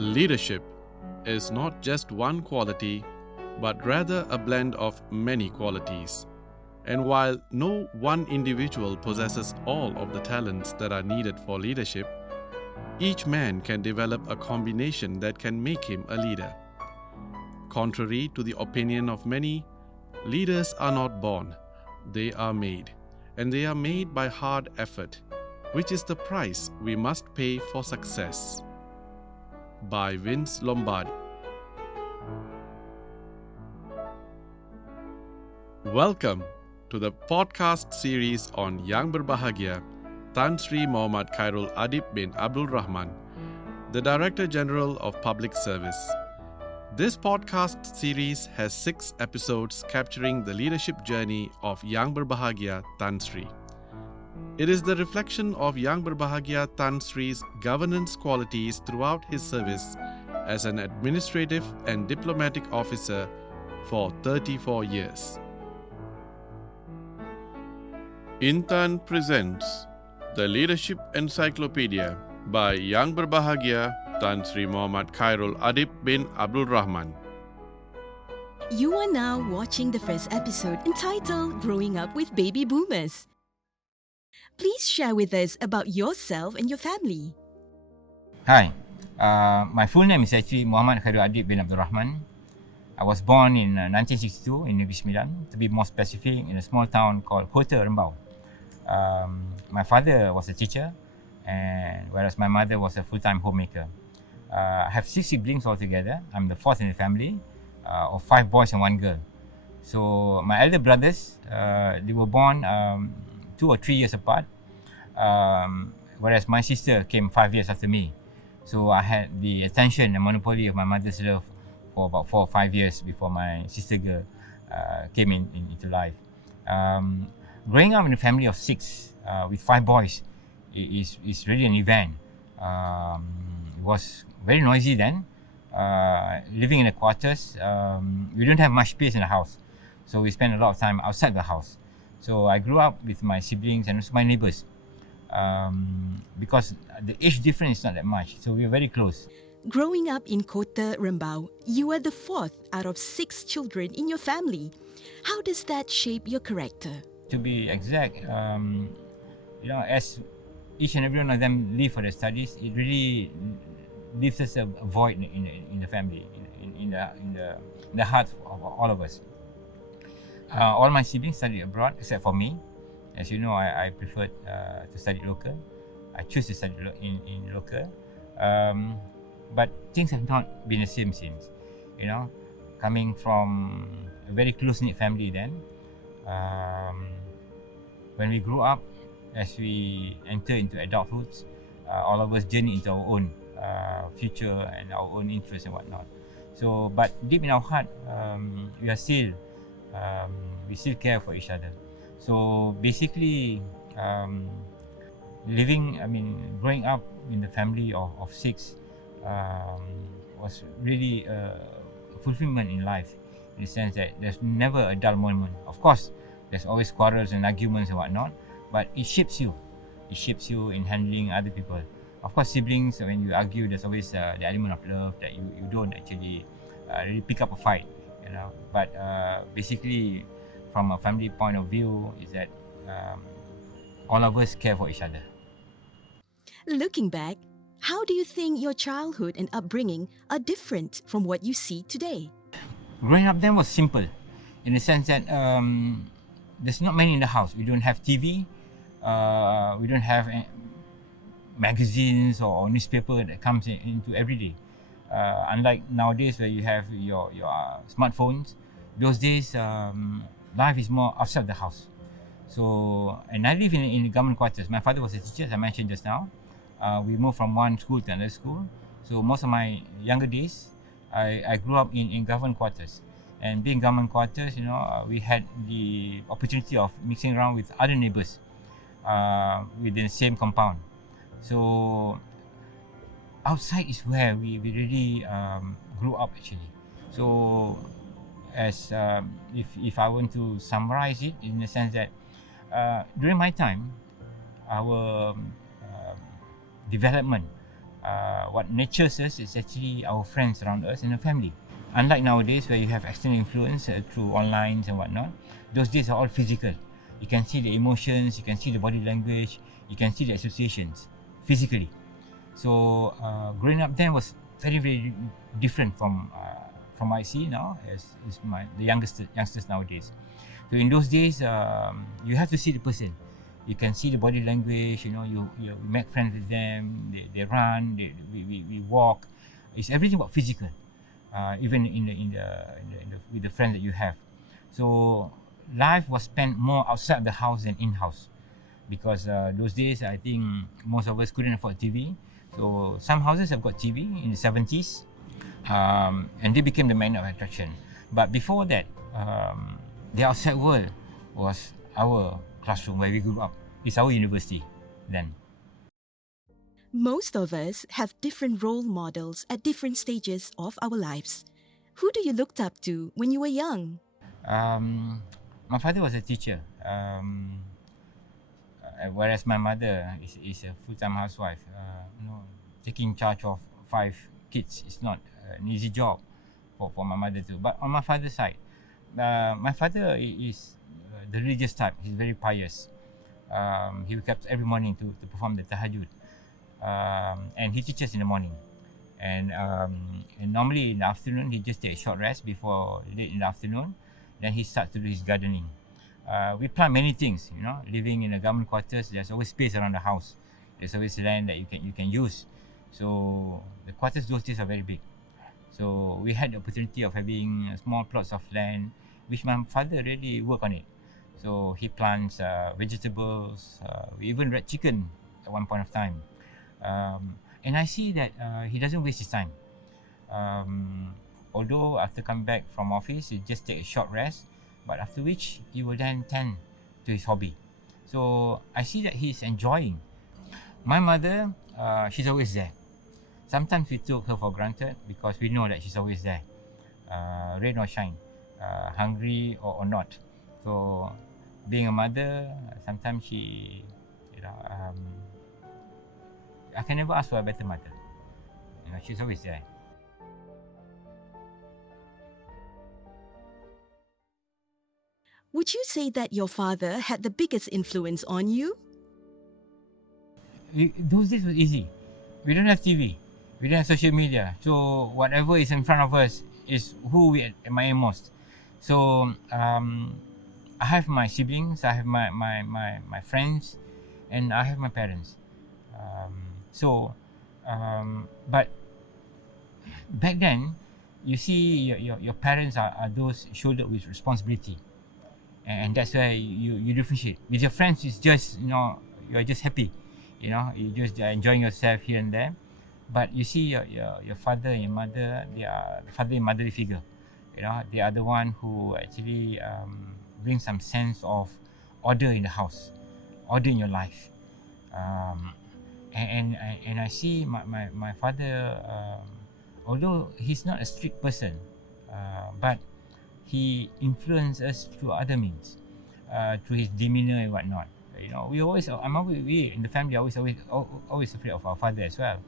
Leadership is not just one quality, but rather a blend of many qualities. And while no one individual possesses all of the talents that are needed for leadership, each man can develop a combination that can make him a leader. Contrary to the opinion of many, leaders are not born, they are made. And they are made by hard effort, which is the price we must pay for success. By Vince Lombardi. Welcome to the podcast series on Yang Berbahagia, Tan Sri Muhammad Khairul Adib bin Abdul Rahman, the Director General of Public Service. This podcast series has 6 episodes capturing the leadership journey of Yang Berbahagia Tan Sri. It is the reflection of Yang Berbahagia Tan Sri's governance qualities throughout his service as an administrative and diplomatic officer for 34 years. Intan presents the Leadership Encyclopedia by Yang Berbahagia Tan Sri Muhammad Khairul Adib bin Abdul Rahman. You are now watching the first episode entitled Growing Up with Baby Boomers. Please share with us about yourself and your family. Hi, my full name is actually Muhammad Khairul Adib bin Abdul Rahman. I was born in 1962 in Negeri Sembilan, to be more specific, in a small town called Kota Rembau. My father was a teacher, and whereas my mother was a full-time homemaker. I have 6 siblings altogether. I'm the 4th in the family, of 5 boys and 1 girl. So my elder brothers, they were born 2 or 3 years apart, whereas my sister came 5 years after me. So I had the attention and monopoly of my mother's love for about 4 or 5 years before my sister girl came into life. Growing up in a family of 6 with 5 boys is really an event. It was very noisy then. Living in the quarters, we don't have much space in the house, so we spent a lot of time outside the house. So I grew up with my siblings and also my neighbors, because the age difference is not that much, so we were very close. Growing up in Kota Rembau, you were the 4th out of 6 children in your family. How does that shape your character? To be exact, as each and every one of them leave for their studies, it really leaves us a void in the family, in the heart of all of us. All my siblings studied abroad except for me. As you know, I preferred to study local. I choose to study in local. But things have not been the same since. Coming from a very close-knit family then, when we grew up, as we enter into adulthood, all of us journey into our own future and our own interests and whatnot. So, but deep in our heart, we still care for each other. So basically, growing up in the family of 6 was really a fulfillment in life, in the sense that there's never a dull moment. Of course, there's always quarrels and arguments and whatnot, but it shapes you. It shapes you in handling other people. Of course, siblings, when you argue, there's always the element of love that you don't actually really pick up a fight. But basically, from a family point of view, is that all of us care for each other. Looking back, how do you think your childhood and upbringing are different from what you see today? Growing up then was simple, in the sense that there's not many in the house. We don't have TV, we don't have magazines or newspaper that comes into every day. Unlike nowadays where you have your smartphones, those days life is more outside the house. So, and I live in the government quarters. My father was a teacher, as I mentioned just now. We moved from one school to another school. So most of my younger days, I grew up in government quarters. And being government quarters, we had the opportunity of mixing around with other neighbors within the same compound. So outside is where we really grew up actually. So as if I want to summarize it, in the sense that during my time, our development what nurtures us is actually our friends around us and the family. Unlike nowadays where you have external influence through online and whatnot, those days are all physical. You can see the emotions, you can see the body language, you can see the associations physically. So growing up then was very, very different from what I see now as the youngsters nowadays. So in those days, you have to see the person. You can see the body language. You make friends with them. They run. We walk. It's everything about physical. Even with the friends that you have. So life was spent more outside the house than in house, because those days I think most of us couldn't afford TV. So some houses have got TV in the 70s, and they became the magnet of attraction. But before that, the outside world was our classroom where we grew up. It's our university then. Most of us have different role models at different stages of our lives. Who do you looked up to when you were young? My father was a teacher, whereas my mother is a full-time housewife. Taking charge of 5 kids is not an easy job for my mother too. But on my father's side, my father is the religious type. He's very pious. He wakes up every morning to perform the tahajjud. And he teaches in the morning, and normally in the afternoon he just takes a short rest before late in the afternoon. Then he starts to do his gardening. We plant many things. Living in a government quarters, there's always space around the house. There's always land that you can use. So the quarters those days are very big. So we had the opportunity of having small plots of land, which my father really worked on it. So he plants vegetables. We even reared chicken at one point of time. And I see that he doesn't waste his time. Although after coming back from office, he just take a short rest, but after which he will then tend to his hobby. So I see that he's enjoying. My mother, she's always there. Sometimes we took her for granted because we know that she's always there, rain or shine, hungry or not. So being a mother, sometimes she, I can never ask for a better mother. She's always there. Would you say that your father had the biggest influence on you? Those days was easy. We don't have TV. We don't have social media. So whatever is in front of us is who we admire most. So I have my siblings, I have my friends, and I have my parents. But back then, you see your parents are those shouldered with responsibility, and that's why you differentiate. With your friends, it's just you're just happy, you just enjoying yourself here and there. But you see your father and your mother, they are the father and motherly figure. They are the one who actually bring some sense of order in the house, order in your life. And I see my father, although he's not a strict person, but he influenced us through other means, through his demeanor and whatnot. We in the family always afraid of our father as well,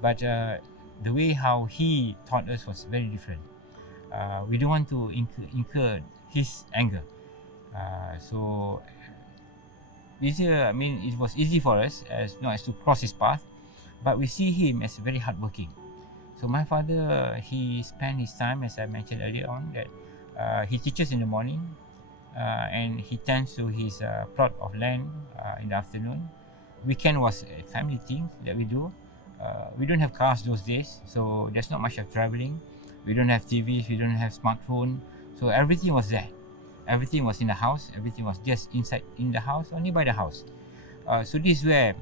but the way how he taught us was very different. We don't want to incur his anger, so easier. It was easy for us as to cross his path, but we see him as very hardworking. So my father, he spent his time, as I mentioned earlier on, that he teaches in the morning, and he tends to his plot of land in the afternoon. Weekend was a family thing that we do. We don't have cars those days, so there's not much of traveling. We don't have TVs, we don't have smartphone, so everything was there. Everything was in the house. Everything was just in the house, only by the house. So this is where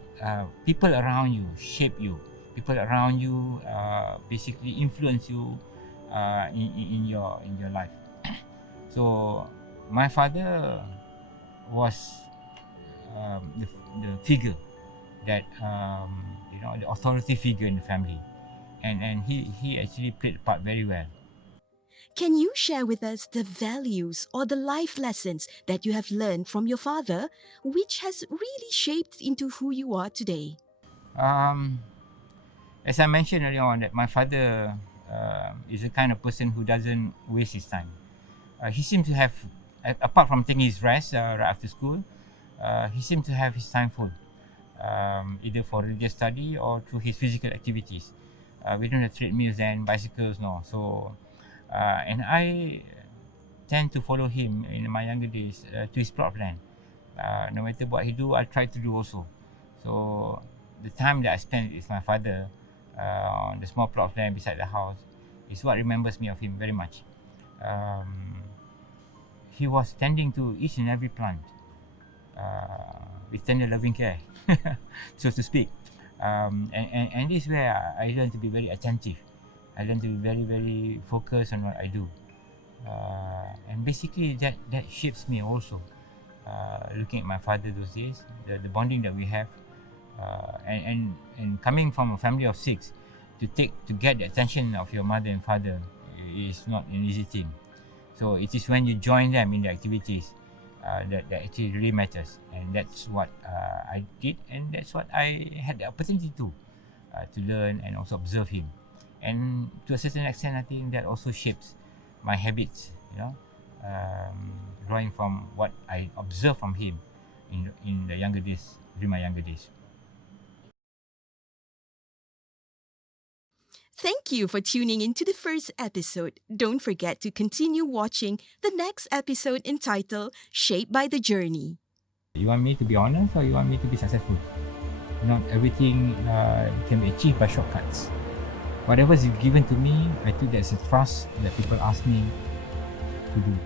people around you shape you. People around you basically influence you in your life. So my father was the figure that the authority figure in the family, and he actually played the part very well. Can you share with us the values or the life lessons that you have learned from your father, which has really shaped into who you are today? As I mentioned earlier on, that my father is the kind of person who doesn't waste his time. He seems to have, apart from taking his rest right after school, he seems to have his time full, either for religious study or through his physical activities. We don't have treadmills and bicycles, no. So, and I tend to follow him in my younger days to his plot of land. No matter what he do, I try to do also. So the time that I spent with my father on the small plot of land beside the house is what remembers me of him very much. He was tending to each and every plant with tender loving care, so to speak. And this is where I learned to be very attentive. I learned to be very, very focused on what I do. And basically that shapes me also. Looking at my father those days, the bonding that we have, and coming from a family of 6, to get the attention of your mother and father is not an easy thing. So it is when you join them in the activities that actually really matters, and that's what I did, and that's what I had the opportunity to learn and also observe him. And to a certain extent, I think that also shapes my habits, drawing from what I observed from him in the younger days, during my younger days. Thank you for tuning into the first episode. Don't forget to continue watching the next episode entitled Shaped by the Journey. You want me to be honest, or you want me to be successful? Not everything can be achieved by shortcuts. Whatever is given to me, I think that's a trust that people ask me to do.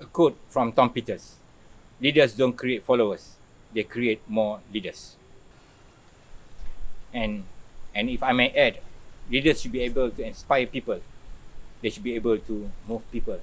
A quote from Tom Peters: "Leaders don't create followers, they create more leaders." And if I may add, leaders should be able to inspire people. They should be able to move people.